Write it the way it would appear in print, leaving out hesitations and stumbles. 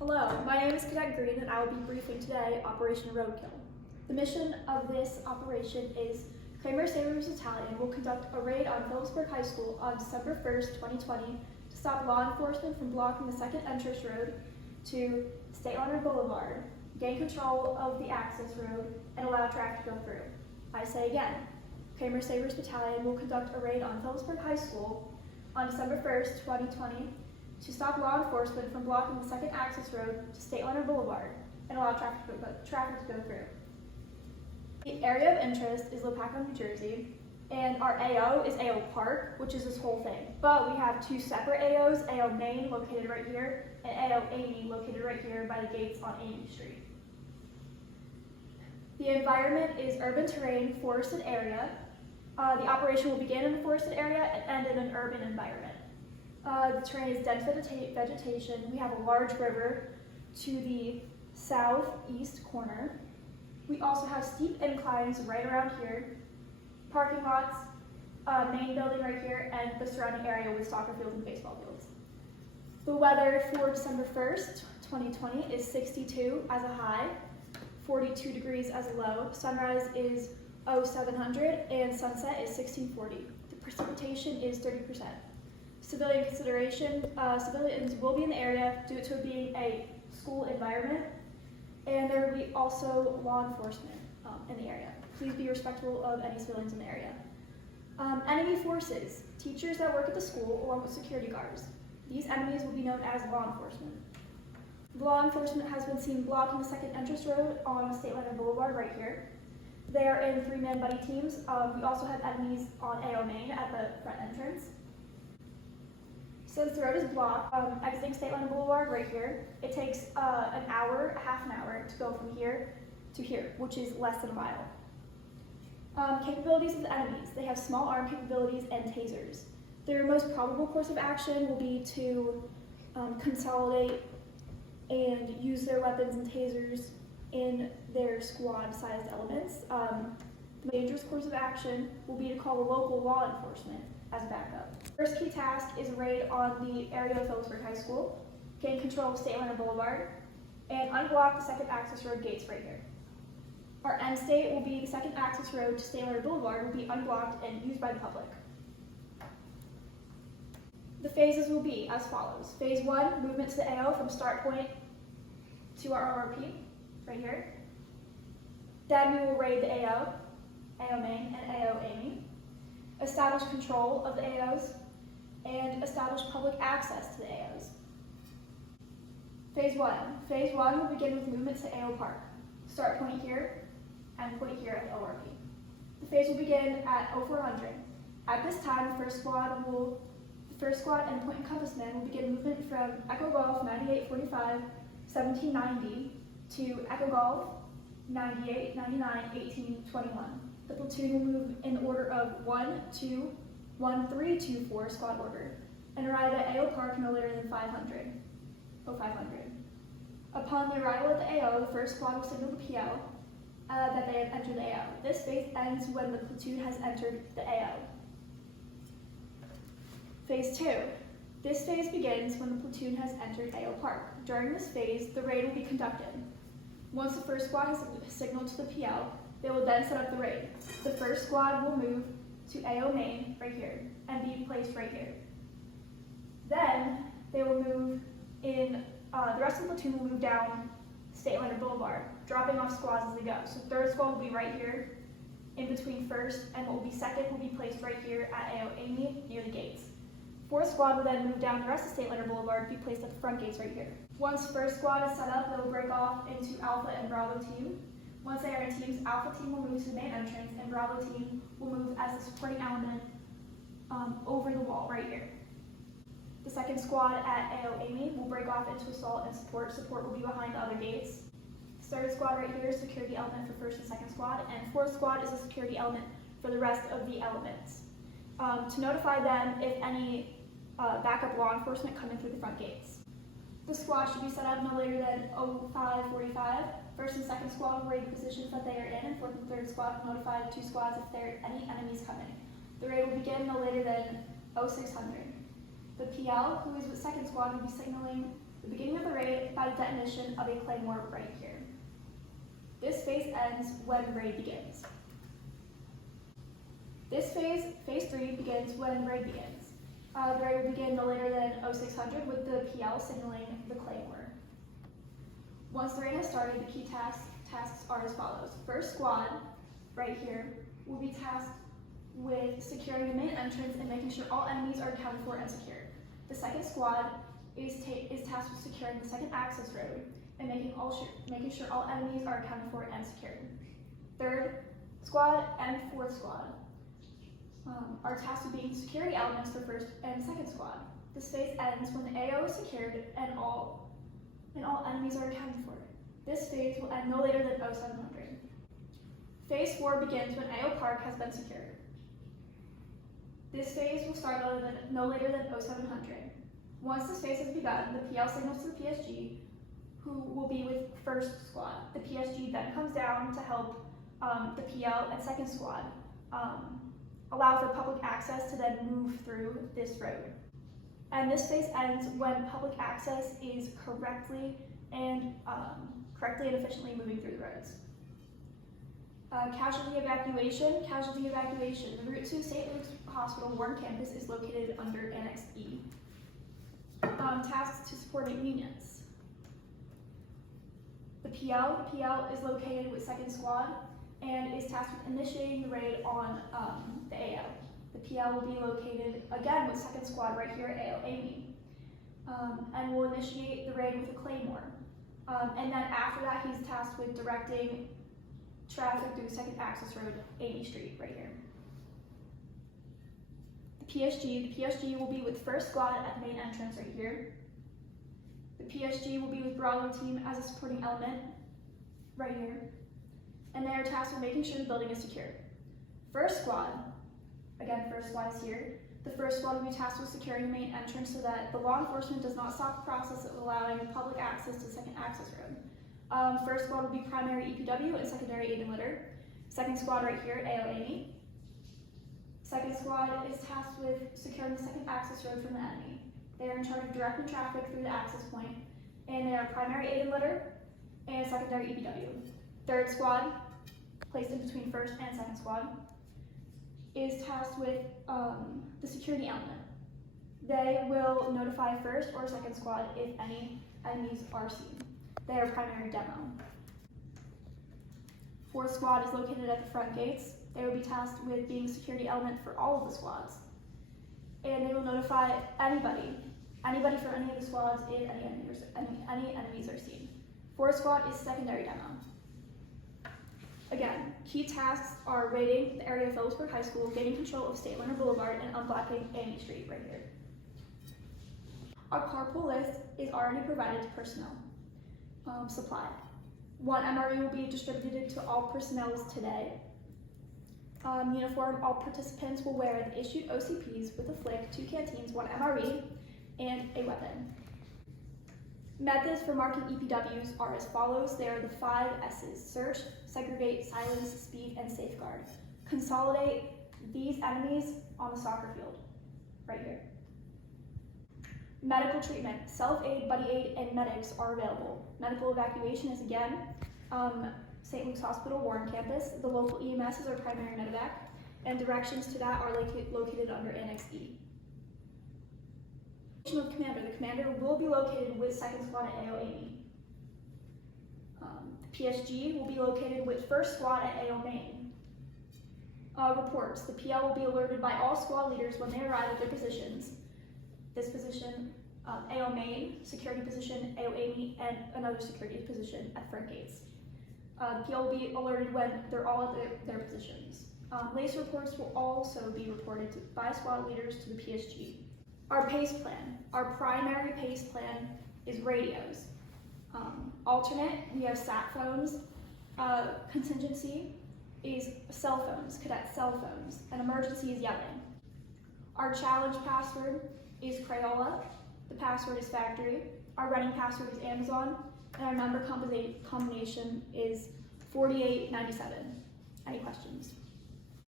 Hello, my name is Cadet Green and I will be briefing today Operation Roadkill. The mission of this operation is Kramer Sabres Battalion will conduct a raid on Phillipsburg High School on December 1st, 2020 to stop law enforcement from blocking the second entrance road to State Line Boulevard, gain control of the access road, and allow traffic to go through. I say again, Kramer Sabres Battalion will conduct a raid on Phillipsburg High School on December 1st, 2020 to stop law enforcement from blocking the second access road to State Line Boulevard and allow traffic to go through. The area of interest is Lopakon, New Jersey, and our AO is AO Park, which is this whole thing. But we have two separate AOs, AO Main located right here, and AO Amy located right here by the gates on Amy Street. The environment is urban terrain, forested area. The operation will begin in a forested area and end in an urban environment. The terrain is dense vegetation. We have a large river to the southeast corner. We also have steep inclines right around here, parking lots, main building right here, and the surrounding area with soccer fields and baseball fields. The weather for December 1st, 2020 is 62 as a high, 42 degrees as a low. Sunrise is 0700 and sunset is 1640. The precipitation is 30%. Civilian consideration, civilians will be in the area due to it being a school environment, and there will be also law enforcement in the area. Please be respectful of any civilians in the area. Enemy forces, teachers that work at the school along with security guards. These enemies will be known as law enforcement. Law enforcement has been seen blocking the second entrance road on State Line Boulevard right here. They are in three-man buddy teams. We also have enemies on AO Main at the front entrance. Since the road is blocked, exiting State Line Boulevard right here, it takes half an hour to go from here to here, which is less than a mile. Capabilities of the enemies. They have small arm capabilities and tasers. Their most probable course of action will be to consolidate and use their weapons and tasers in their squad-sized elements. The dangerous course of action will be to call the local law enforcement as backup. First key task is a raid on the area of Phillipsburg High School, gain control of State Line Boulevard, and unblock the second access road gates right here. Our end state will be the second access road to State Line Boulevard will be unblocked and used by the public. The phases will be as follows. Phase 1, movement to the AO from start point to our RRP, right here. Then we will raid the AO, AO Main, and AO Amy. Establish control of the AOs, and establish public access to the AOs. Phase 1. Phase 1 will begin with movement to AO Park. Start point here, end point here at the ORP. The phase will begin at 0400. At this time, the first squad and point and compass men will begin movement from Echo Golf 9845, 1790 to Echo Golf 98, 99, 18, 21. The platoon will move in order of 1, 2, 1, 3, 2, 4 squad order and arrive at AO Park no later than 500. Upon the arrival at the AO, the first squad will signal the PO that they have entered the AO. This phase ends when the platoon has entered the AO. Phase 2. This phase begins when the platoon has entered AO Park. During this phase, the raid will be conducted. Once the first squad has signaled to the PO, they will then set up the raid. The first squad will move to AO Main right here and be placed right here. Then they will move in, the rest of the platoon will move down State Line Boulevard, dropping off squads as they go. So third squad will be right here in between first, and what will be second will be placed right here at AO Amy near the gates. Fourth squad will then move down the rest of State Line Boulevard and be placed at the front gates right here. Once first squad is set up, they will break off into Alpha and Bravo team. Once they are in teams, Alpha team will move to the main entrance, and Bravo team will move as a supporting element over the wall right here. The second squad at AO Amy will break off into assault and support. Support will be behind the other gates. Third squad right here is security element for first and second squad, and fourth squad is a security element for the rest of the elements. To notify them if any backup law enforcement coming through the front gates. The squad should be set up no later than 0545. First and second squad will raid the positions that they are in, and fourth and third squad will notify the two squads if there are any enemies coming. The raid will begin no later than 0600. The PL, who is with second squad, will be signaling the beginning of the raid by by the detonation of a claymore right here. This phase ends when raid begins. This phase, phase 3, begins when raid begins. The raid will begin no later than 0600 with the PL signaling the claymore. Once the raid has started, the key tasks are as follows. First squad, right here, will be tasked with securing the main entrance and making sure all enemies are accounted for and secured. The second squad is tasked with securing the second access road and making sure all enemies are accounted for and secured. Third squad and fourth squad are tasked with being security elements for first and second squad. This phase ends when the AO is secured and all enemies are accounted for. This phase will end no later than 0700. Phase 4 begins when AO Park has been secured. This phase will start no later than 0700. Once this phase has begun, the PL signals to the PSG, who will be with first squad. The PSG then comes down to help the PL and second squad allow for public access to then move through this road. And this phase ends when public access is correctly and efficiently moving through the roads. Casualty evacuation. The route to St. Luke's Hospital Warren campus is located under Annex E. Tasks to supporting unions. The PL is located with second squad and is tasked with initiating the raid on the AO. The PL will be located again with second squad right here at AO Amy, and will initiate the raid with a claymore. And then after that, he's tasked with directing traffic through second access road, Amy Street, right here. The PSG will be with first squad at the main entrance right here. The PSG will be with Bravo team as a supporting element, right here. And they are tasked with making sure the building is secure. First squad is here. The first squad will be tasked with securing the main entrance so that the law enforcement does not stop the process of allowing public access to the second access road. First squad will be primary EPW and secondary aid and litter. Second squad right here at AO Amy. Second squad is tasked with securing the second access road from the enemy. They are in charge of directing traffic through the access point, and they are primary aid and litter and secondary EPW. Third squad, placed in between first and second squad, is tasked with the security element. They will notify first or second squad if any enemies are seen. They are primary demo. Fourth squad is located at the front gates. They will be tasked with being security element for all of the squads. And they will notify anybody for any of the squads if any enemies are seen. Fourth squad is secondary demo. Again, key tasks are raiding the area of Phillipsburg High School, gaining control of State Leonard Boulevard, and unblocking Amy Street right here. Our carpool list is already provided to personnel. Supply. 1 MRE will be distributed to all personnel today. Uniform, all participants will wear the issued OCPs with a flick, 2 canteens, 1 MRE, and a weapon. Methods for marking EPWs are as follows. They are the 5 S's: search, segregate, silence, speed, and safeguard. Consolidate these enemies on the soccer field, right here. Medical treatment, self-aid, buddy aid, and medics are available. Medical evacuation is again, St. Luke's Hospital, Warren campus. The local EMSs are primary medevac, and directions to that are located under Annex E. Of commander. The commander will be located with second squad at AO Amy. The PSG will be located with first squad at AO Main. Reports. The PL will be alerted by all squad leaders when they arrive at their positions. This position, AO Main, security position, AO Amy, and another security position at front gates. The PL will be alerted when they're all at their positions. Lace reports will also be reported by squad leaders to the PSG. Our PACE plan. Our primary PACE plan is radios. Alternate, we have sat phones. Contingency is cell phones, cadet cell phones. And emergency is yelling. Our challenge password is Crayola. The password is factory. Our running password is Amazon. And our number combination is 4897. Any questions?